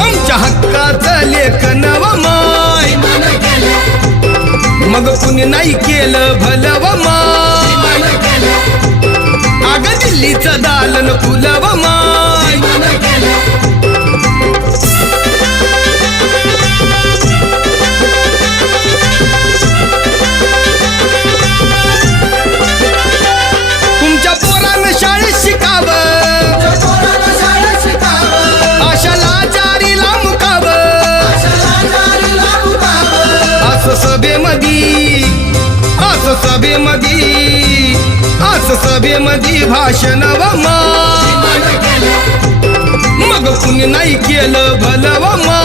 आमच्या हक्काचं लेखन व माय मग कुणी नाही केलं भलं व माय अग दिल्लीचं दालन फुलं व माय तुमच्या पोरानं शाळेत शिकावं आशाला जारीला मुकावं असं सभेमधी भाषण व माय मग कुणी नाही केलं भलं व माय